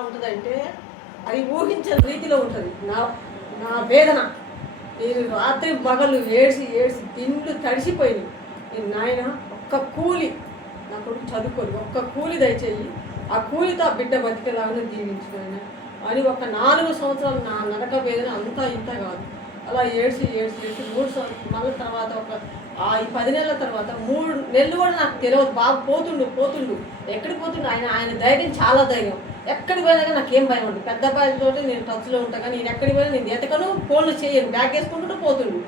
ఉంటుందంటే అది ఊహించని రీతిలో ఉంటుంది. నా నా వేదన నేను రాత్రి పగలు ఏడ్చి ఏడ్చి తిండ్లు తడిసిపోయింది. నేను నాయన ఒక్క కూలి నా కొడుకు చదువుకొని ఒక్క కూలి దయచేయి, ఆ కూలితో ఆ బిడ్డ బతికేలాగానే దీవించుకున్నాను అని ఒక 4 సంవత్సరాలు నా నరక వేదన అంతా ఇంత కాదు. అలా ఏడ్చి ఏడ్చి ఏడ్చి 3 సంవత్సరాలు మళ్ళీ తర్వాత ఈ 10 నెలల తర్వాత 3 నెలలు కూడా నాకు తెలియదు. బాబు పోతుండు ఎక్కడికి పోతుండు. ఆయన ధైర్యం చాలా ధైర్యం. ఎక్కడికి పోయినా కానీ నాకేం భయం ఉంటుంది. పెద్ద అబ్బాయితో నేను టచ్లో ఉంటాను కానీ నేను ఎక్కడికి పోయినా నేను ఎతకను, ఫోన్లు చేయను, బ్యాగ్ వేసుకుంటూ పోతుండు.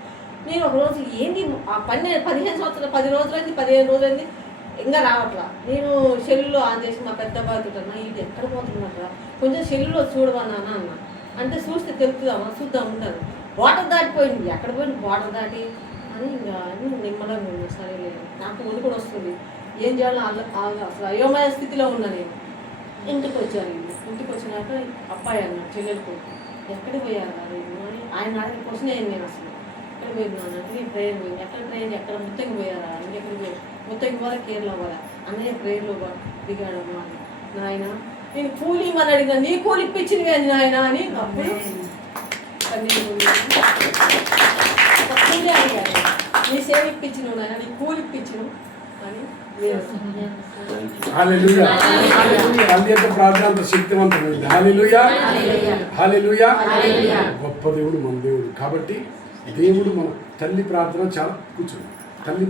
నేను ఒకరోజు ఏంటి ఆ 15 సంవత్సరాలు 10 రోజులైంది 15 రోజులైంది ఇంకా రావట్లా. నేను సెల్లులో ఆన్ చేసి మా పెద్ద అబ్బాయితో ఇది ఎక్కడ పోతున్నట్రా కొంచెం సెల్లులో చూడవన్నా అన్న అంటే చూస్తే తెలుపుదామా చూద్దాం ఉంటాను. వాటర్ దాటిపోయింది, ఎక్కడ పోయింది వాటర్ దాటి అని ఇంకా నిమ్మలంగా సరే లేదు. నాకు ముందు కూడా వస్తుంది ఏం చేయాలో అసలు అయోమయ స్థితిలో ఉన్నా నేను. ఇంటికి వచ్చాను. ఇంటికి వచ్చినాక అబ్బాయి అన్నాడు చెల్లెలకు ఎక్కడికి పోయారు అని ఆయన అడిగిన క్వశ్చన్ అయ్యింది. నేను అసలు ఎక్కడ పోయినాను అంటే నేను ట్రైన్ పోయింది. ఎక్కడ ముత్తకి పోయారా ఇంకెక్కడికి పోయి ముత్తకి పోరా కేరళ పోరా అన్నయ్య ట్రైన్లో దిగాడమ్మా అని. నాయన నేను కూలి అని అడిగిన నీ కూలి ఇప్పించింది కానీ నాయన అని అప్పుడు కూలి అడిగాను. నీ సేవ ఇప్పించిన నాయన నీ కూలి ఇప్పించను అని. హల్లెలూయా. తల్లి యొక్క ప్రార్థన అంత శక్తివంతమైంది. హల్లెలూయా హల్లెలూయా. గొప్ప దేవుడు మన దేవుడు కాబట్టి దేవుడు మన తల్లి ప్రార్థన చాలా కూర్చోండి. తల్లి